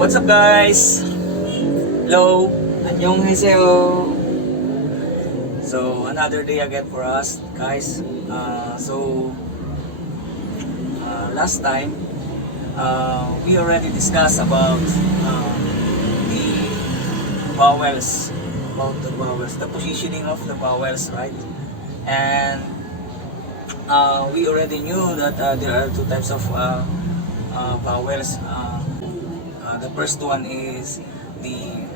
What's up guys? Hello, annyeonghaseyo. So another day again for us guys. Last time we already discussed about the vowels, the positioning of the vowels, right? And we already knew that there are two types of vowels. The first one is the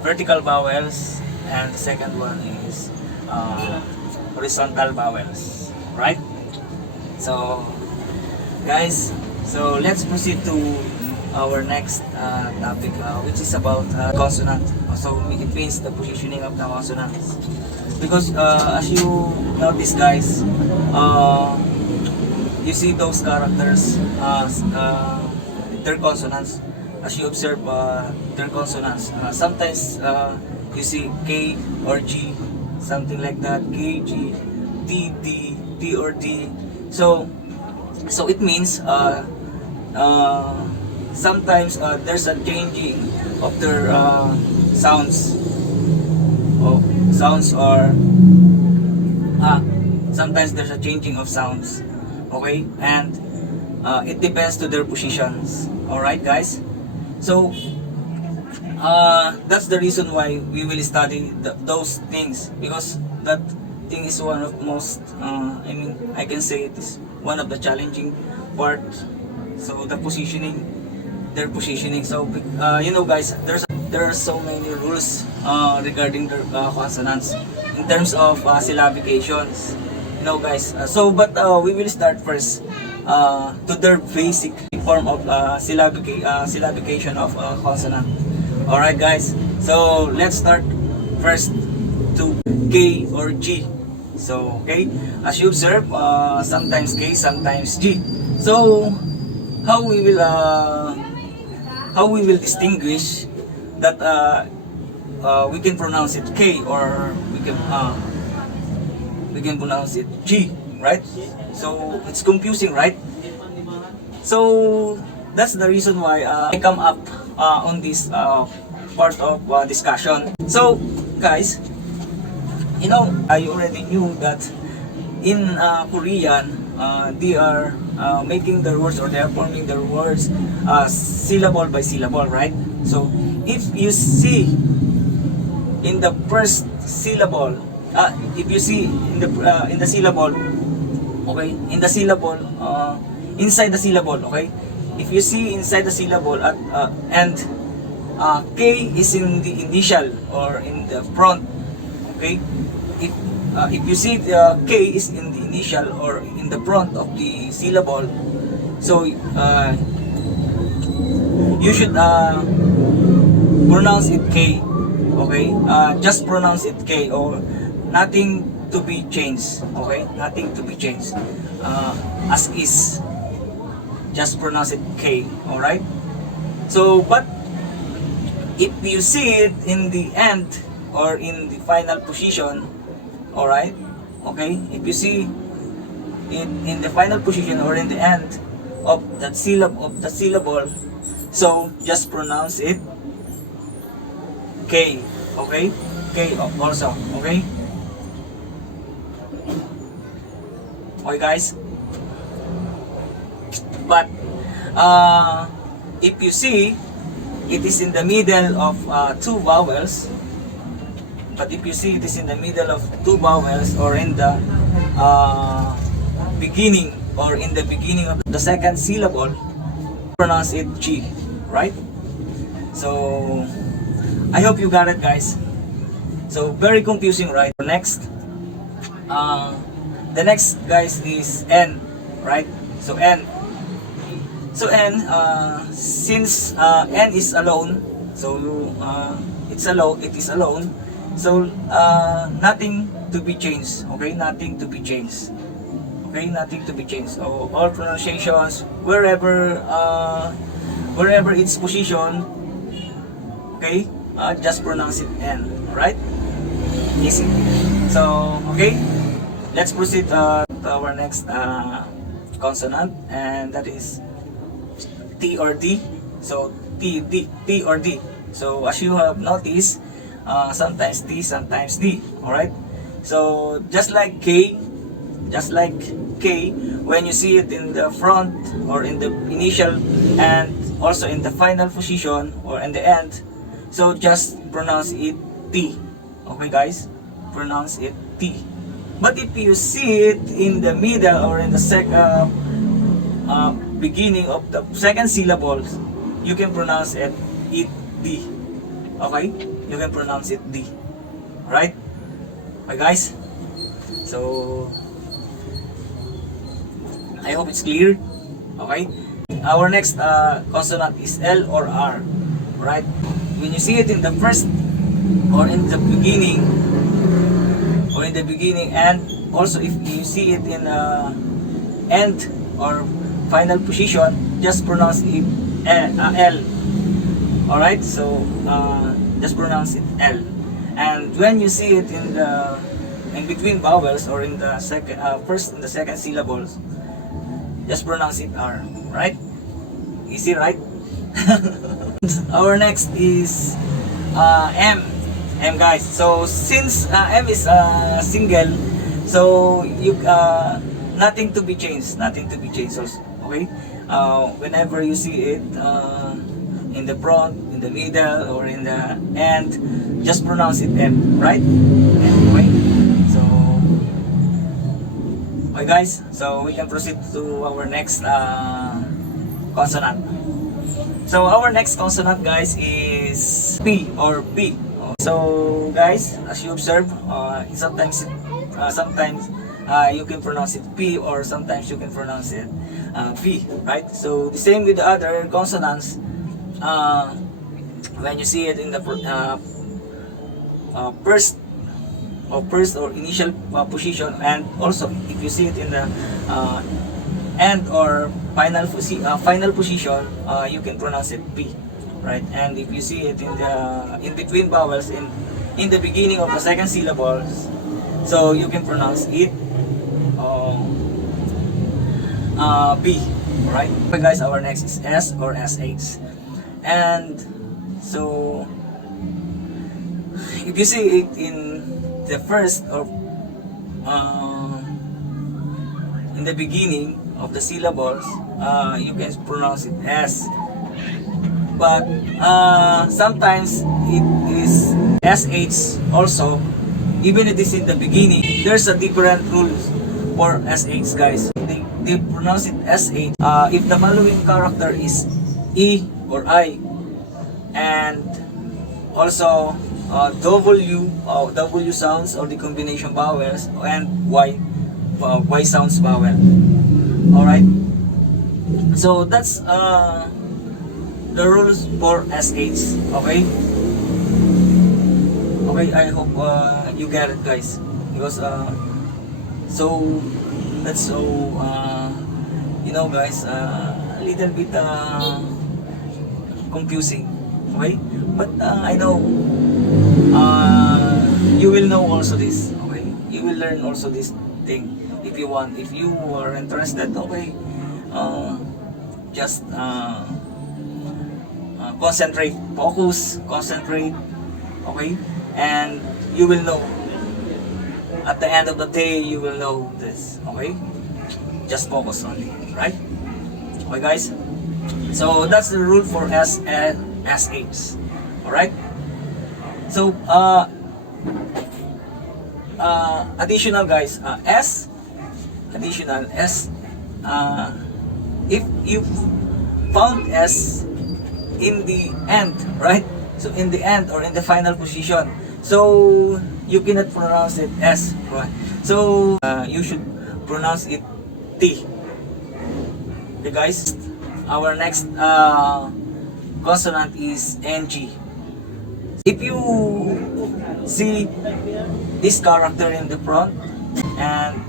vertical vowels, and the second one is horizontal vowels, right? So guys, so let's proceed to our next topic, which is about consonant. So it means the positioning of the consonants, because as you notice guys, you see those characters, their consonants. As you observe their consonants, sometimes you see K or G, something like that, K, G, T, D, T or D. So it means sometimes there's a changing of their sounds. Sometimes there's a changing of sounds. Okay, and it depends to their positions. All right, guys. So that's the reason why we will study those things, because that thing is one of most I can say it is one of the challenging part. So the positioning, their positioning. So you know guys, there are so many rules regarding their consonants in terms of syllabications, you know guys. But we will start first to their basic form of syllabication of consonant. Alright guys, so let's start first to K or G. So okay, as you observe, sometimes K, sometimes G. So how we will distinguish that we can pronounce it K, or we can pronounce it G, right? So it's confusing, right? So that's the reason why I come up on this part of discussion. So guys, you know, I already knew that in Korean they are making their words, or they are forming their words syllable by syllable, right? So if you see in the first syllable, if you see in the syllable, okay, in the syllable, inside the syllable, okay, if you see inside the syllable and K is in the initial or in the front, okay, if you see the K is in the initial or in the front of the syllable, so you should pronounce it K, okay, just pronounce it K, or nothing to be changed, okay, nothing to be changed, as is, just pronounce it K. All right. So but if you see it in the end or in the final position, all right, okay, if you see it in the final position or in the end of that syllable, so just pronounce it K, okay, K also, okay. Okay guys, but if you see it is in the middle of two vowels, but if you see it is in the middle of two vowels, or in the beginning, or in the beginning of the second syllable, pronounce it G, right? So I hope you got it guys. So very confusing, right? Next, the next guys is N, right? So N, since N is alone, so it is alone, so nothing to be changed, okay, nothing to be changed, okay, nothing to be changed. So all pronunciations, wherever its position, okay, just pronounce it N, right? Easy. So okay, let's proceed to our next consonant, and that is T or D. So T or D. So as you have noticed, sometimes T, sometimes D. Alright? So just like K, when you see it in the front or in the initial and also in the final position or in the end, so just pronounce it T. Okay guys? Pronounce it T. But if you see it in the middle or in the beginning of the second syllables, you can pronounce it D. Okay? You can pronounce it D. Right? Okay guys? So I hope it's clear. Okay? Our next consonant is L or R. Right? When you see it in the first or in the beginning, and also if you see it in end or final position, just pronounce it L. Alright? So just pronounce it L. And when you see it in the in between vowels or in the first and the second syllables, just pronounce it R. Right? Easy, right? Our next is M. M guys. So since M is single, so you nothing to be changed. Also. Okay? Whenever you see it in the front, in the middle, or in the end, just pronounce it M. Right? Anyway. So okay guys. So we can proceed to our next consonant. So our next consonant guys is P or B. So guys, as you observe, sometimes you can pronounce it P or sometimes you can pronounce it B, right? So the same with the other consonants. When you see it in the first or initial position, and also if you see it in the end or final position, you can pronounce it P, right? And if you see it in the in between vowels in the beginning of the second syllables, so you can pronounce it B, right? But guys, our next is S or SH. And so if you see it in the first or in the beginning of the syllables, you can pronounce it S. But sometimes it is SH also. Even it is in the beginning, there's a different rules for SH guys. They pronounce it SH if the following character is E or I, and also W sounds or the combination vowels, and Y sounds vowel. Alright, so that's the rules for SH. Okay, I hope you get it guys, because so that's so guys, a little bit confusing. Okay, but I know you will know also this. Okay, you will learn also this thing if you want, if you are interested. Okay, just concentrate, okay, and you will know. At the end of the day, you will know this. Okay, just focus only, right? Okay guys, so that's the rule for S and SH. Alright, so additional guys, additional S, if you found S in the end, right? So in the end or in the final position, so you cannot pronounce it S, right? So you should pronounce it T. Okay guys, our next consonant is NG. If you see this character in the front and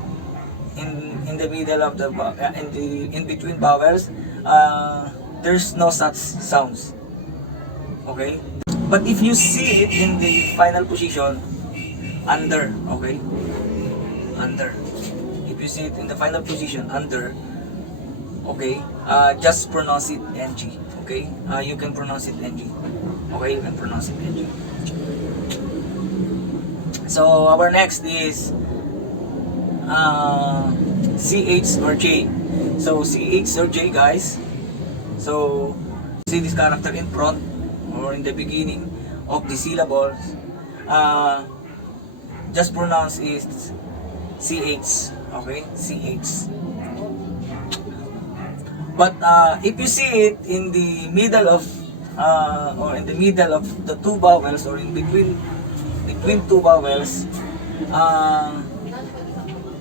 in the middle of the in between vowels, there's no such sounds. Okay, but if you see it in the final position, under, okay, under, if you see it in the final position under, okay, just pronounce it NG. Okay, you can pronounce it NG. Okay, you can pronounce it NG. So our next is CH or J. So CH or J, guys. So see this character in front or in the beginning of the syllables. Just pronounce it CH. Okay, CH. But if you see it in the middle of or in the middle of the two vowels or in between two vowels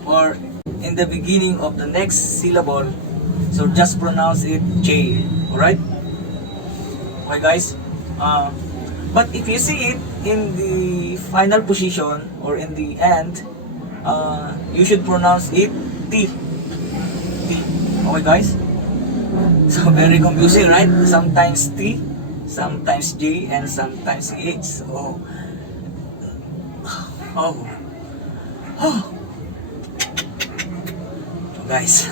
or in the beginning of the next syllable, so just pronounce it J. Alright? Okay, guys? But if you see it in the final position or in the end, you should pronounce it T. T. Okay, guys? So very confusing, right? Sometimes T, sometimes J, and sometimes CH. So, oh, guys.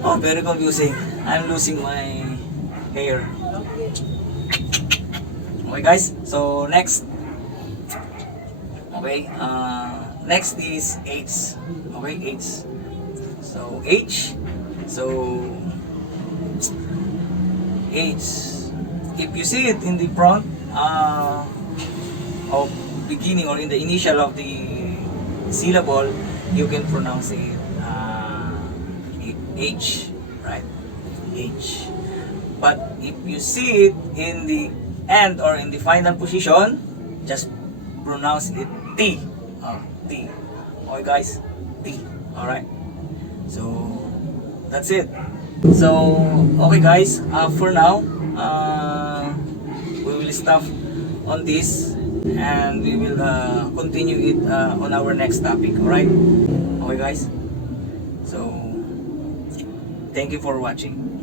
Oh, very confusing. I'm losing my hair. Okay, guys. So next. Okay. Next is H. Okay, H. So H. So H. If you see it in the front of beginning or in the initial of the syllable, you can pronounce it H, right? H. But if you see it in the end or in the final position, just pronounce it T. T. Okay, guys? T. Alright? So that's it. So okay, guys, for now we will stop on this and we will continue it on our next topic. Alright? Okay, guys? So thank you for watching.